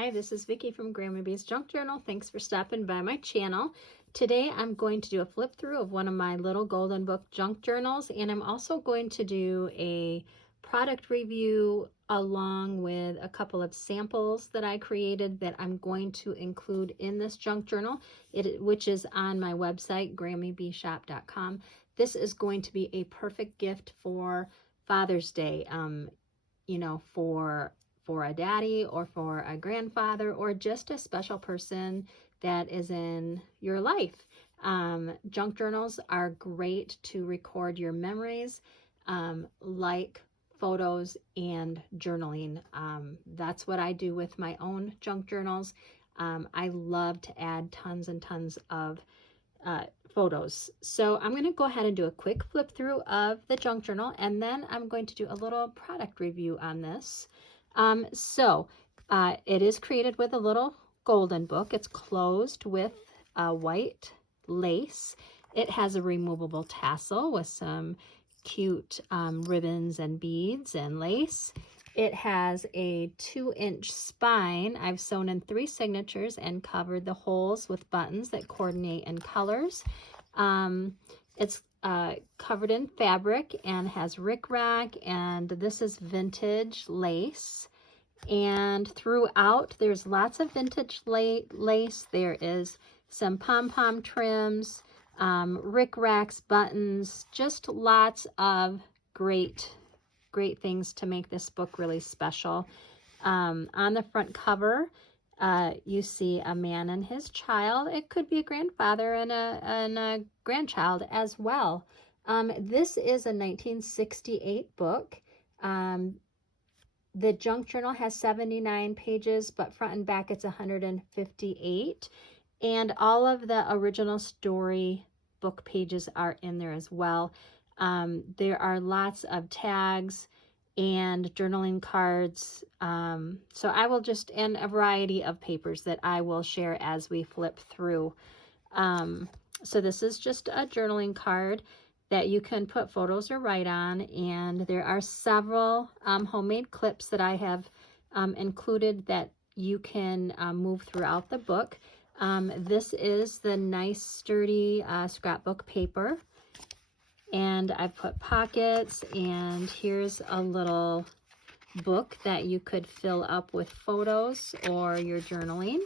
Hi, this is Vicki from Grandma B's Junk Journal. Thanks for stopping by my channel. Today I'm going to do a flip through of one of my little golden book junk journals, and I'm also going to do a product review along with a couple of samples that I created that I'm going to include in this junk journal, which is on my website, grammybshop.com. This is going to be a perfect gift for Father's Day, for a daddy or for a grandfather or just a special person that is in your life. Junk journals are great to record your memories, like photos and journaling. That's what I do with my own junk journals. I love to add tons and tons of photos. So I'm going to go ahead and do a quick flip through of the junk journal, and then I'm going to do a little product review on this. It is created with a little golden book. It's closed with white lace. It has a removable tassel with some cute ribbons and beads and lace. It has a 2-inch spine. I've sewn in 3 signatures and covered the holes with buttons that coordinate in colors. It's covered in fabric and has rickrack, and this is vintage lace. And throughout there's lots of vintage lace. There is some pom-pom trims, rickracks, buttons, just lots of great things to make this book really special. On the front cover, you see a man and his child. It could be a grandfather and a grandchild as well. This is a 1968 book. The junk journal has 79 pages, but front and back it's 158. And all of the original story book pages are in there as well. There are lots of tags and journaling cards. So I will and a variety of papers that I will share as we flip through. So this is just a journaling card that you can put photos or write on, and there are several homemade clips that I have included that you can move throughout the book. This is the nice sturdy scrapbook paper, and I've put pockets, and here's a little book that you could fill up with photos or your journaling.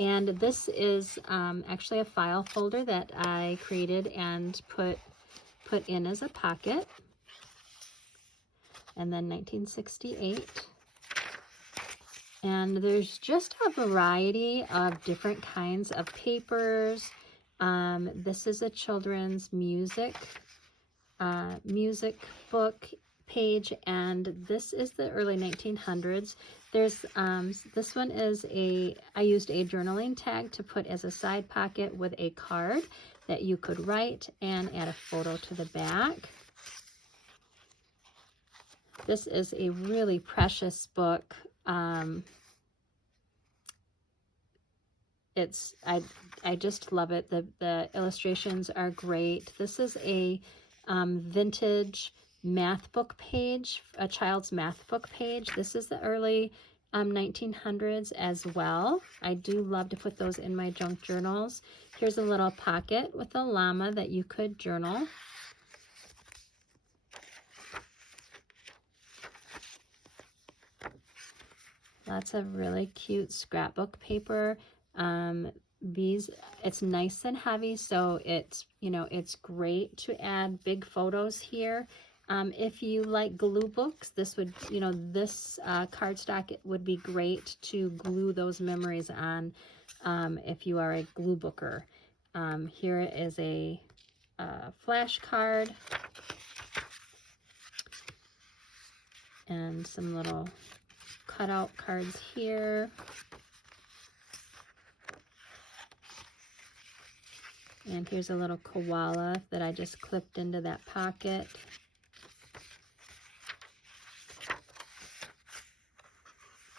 And this is actually a file folder that I created and put in as a pocket. And then 1968. And there's just a variety of different kinds of papers. This is a children's music book page, and this is the early 1900s. There's this one is I used a journaling tag to put as a side pocket with a card that you could write and add a photo to the back. This is a really precious book. I just love it. The illustrations are great. This is a vintage math book page, a child's math book page. This is the early 1900s as well. I do love to put those in my junk journals. Here's a little pocket with a llama that you could journal. Lots of really cute scrapbook paper. It's nice and heavy, so it's great to add big photos here. If you like glue books, this would, this cardstock would be great to glue those memories on if you are a glue booker. Here is a flash card and some little cutout cards here. And here's a little koala that I just clipped into that pocket.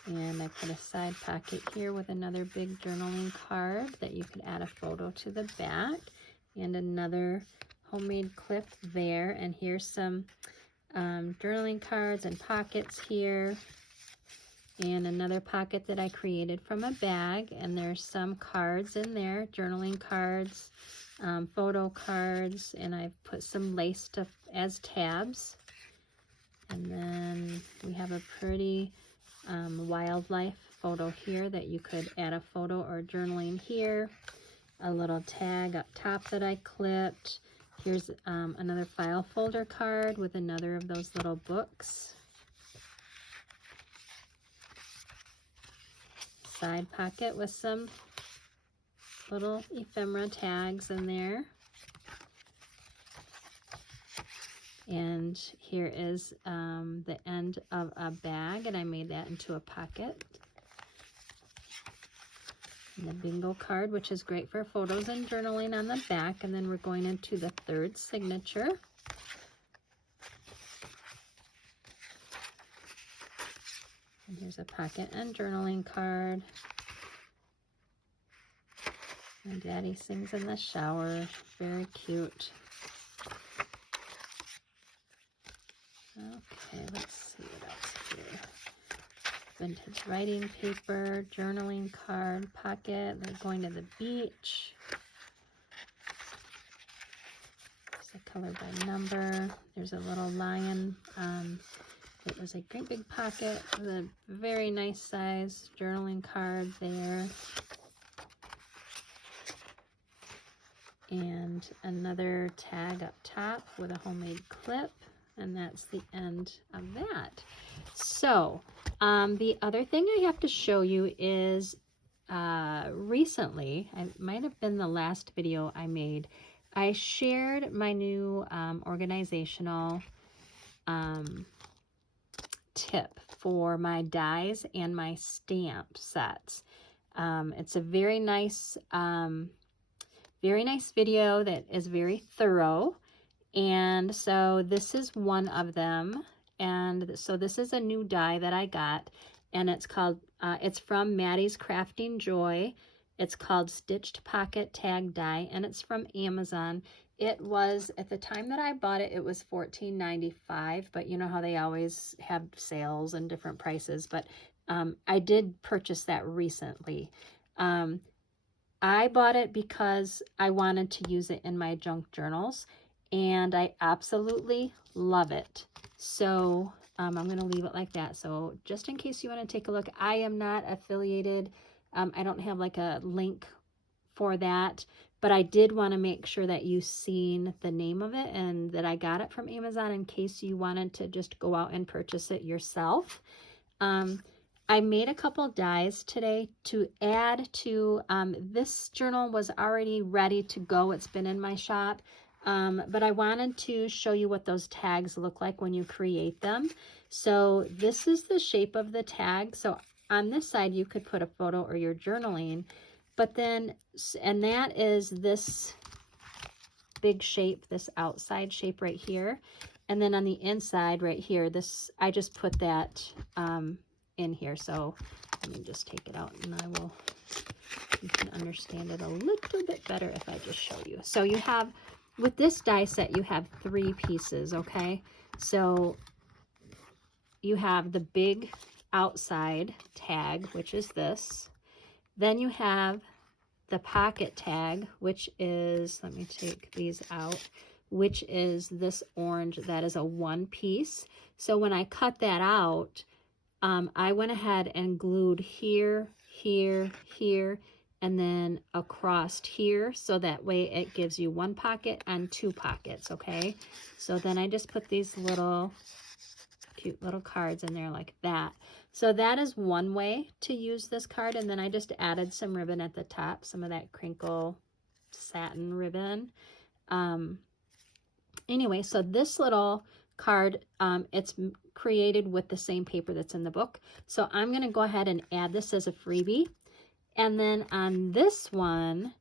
And I put a side pocket here with another big journaling card that you could add a photo to the back, and another homemade clip there. And here's some journaling cards and pockets here. and another pocket that I created from a bag, and there's some cards in there, journaling cards, photo cards, and I've put some lace stuff as tabs. And then we have a pretty wildlife photo here that you could add a photo or journaling here. A little tag up top that I clipped. Here's another file folder card with another of those little books. Side pocket with some little ephemera tags in there. And here is the end of a bag, and I made that into a pocket. And the bingo card, which is great for photos and journaling on the back. And then we're going into the third signature. And here's a pocket and journaling card. And Daddy sings in the shower. Very cute. Okay, let's see what else here. Vintage writing paper, journaling card, pocket. They're going to the beach. There's a color by number. There's a little lion. It was a great big pocket with a very nice size journaling card there. And another tag up top with a homemade clip. And that's the end of that. So the other thing I have to show you is recently, it might have been the last video I made, I shared my new organizational tip for my dies and my stamp sets. It's a very nice video that is very thorough. And so this is one of them. And so this is a new die that I got, and it's called, it's from Maddie's Crafting Joy. It's called Stitched Pocket Tag Die, and it's from Amazon. It was, at the time that I bought it, it was $14.95, but you know how they always have sales and different prices, but I did purchase that recently. I bought it because I wanted to use it in my junk journals, and I absolutely love it. So I'm going to leave it like that. So just in case you want to take a look, I am not affiliated. I don't have like a link for that, but I did want to make sure that you seen the name of it and that I got it from Amazon in case you wanted to just go out and purchase it yourself. I made a couple dies today to add to, this journal was already ready to go. It's been in my shop. But I wanted to show you what those tags look like when you create them. So this is the shape of the tag. So on this side, you could put a photo or your journaling, but then, and that is this big shape, this outside shape right here. And then on the inside right here, this, I just put that, in here. So let me just take it out and you can understand it a little bit better if I just show you. So you have, with this die set, you have 3 pieces, okay? So you have the big outside tag, which is this. Then you have the pocket tag, which is, let me take these out, which is this orange. That is a 1 piece. So when I cut that out, I went ahead and glued here, here, here, and then across here, so that way it gives you 1 pocket and 2 pockets, okay? So then I just put these little cute little cards in there like that. So that is one way to use this card, and then I just added some ribbon at the top, some of that crinkle satin ribbon. Anyway, so this little card, it's created with the same paper that's in the book. So I'm going to go ahead and add this as a freebie. And then on this one,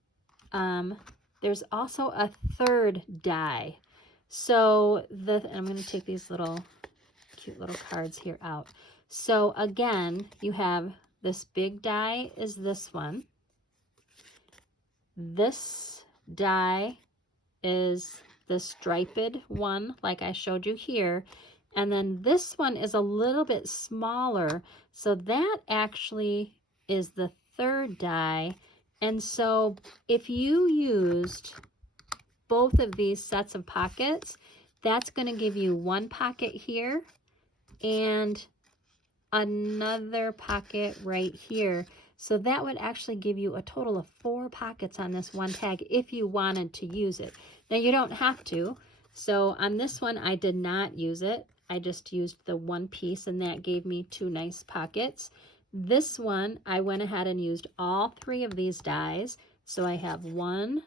there's also a 3rd die. So I'm going to take these little cute little cards here out. So again, you have this big die is this one. This die is the striped one, like I showed you here. And then this one is a little bit smaller. So that actually is the third die. And so if you used both of these sets of pockets, that's going to give you one pocket here and another pocket right here. So that would actually give you a total of 4 pockets on this one tag if you wanted to use it. Now you don't have to. So on this one, I did not use it. I just used the one piece and that gave me 2 nice pockets. This one, I went ahead and used all 3 of these dies. So I have one,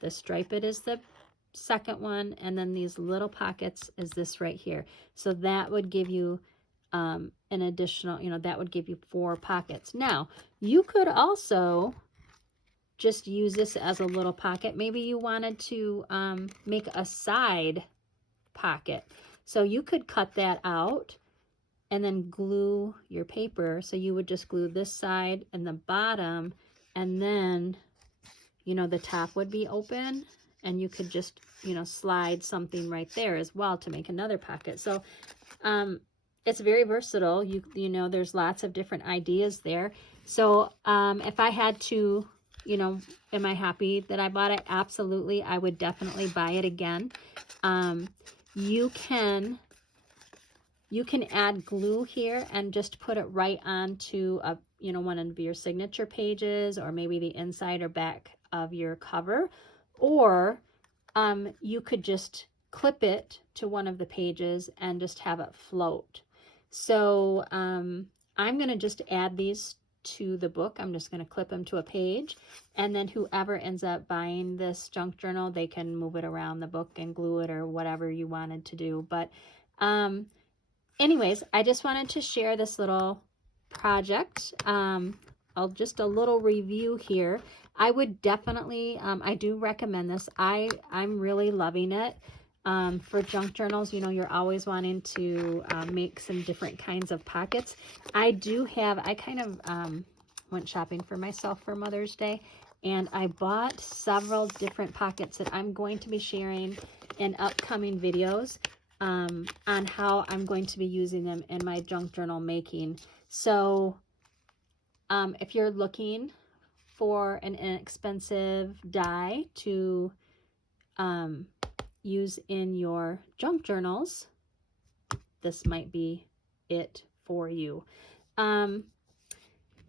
the striped is the second one, and then these little pockets is this right here. So that would give you an additional, that would give you 4 pockets. Now, you could also just use this as a little pocket. Maybe you wanted to make a side pocket. So you could cut that out and then glue your paper. So you would just glue this side and the bottom, and then, the top would be open, and you could just, slide something right there as well to make another pocket. So it's very versatile. There's lots of different ideas there. So if I had to, am I happy that I bought it? Absolutely. I would definitely buy it again. You can add glue here and just put it right onto one of your signature pages, or maybe the inside or back of your cover, or you could just clip it to one of the pages and just have it float. So I'm going to just add these to the book. I'm just going to clip them to a page, and then whoever ends up buying this junk journal, they can move it around the book and glue it or whatever you wanted to do. But anyways, I just wanted to share this little project. Just a little review here. I would definitely, I do recommend this. I'm really loving it. For junk journals, you're always wanting to make some different kinds of pockets. I kind of went shopping for myself for Mother's Day, and I bought several different pockets that I'm going to be sharing in upcoming videos on how I'm going to be using them in my junk journal making. So if you're looking for an inexpensive die to use in your junk journals, this might be it for you.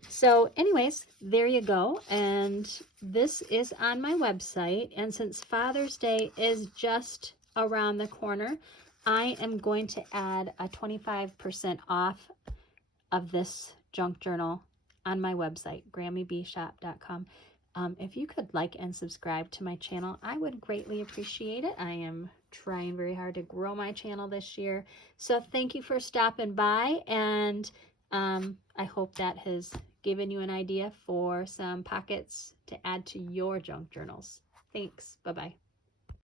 So anyways, there you go. And this is on my website. And since Father's Day is just around the corner, I am going to add a 25% off of this junk journal on my website, grammybshop.com. If you could like and subscribe to my channel, I would greatly appreciate it. I am trying very hard to grow my channel this year. So thank you for stopping by, and I hope that has given you an idea for some pockets to add to your junk journals. Thanks. Bye-bye.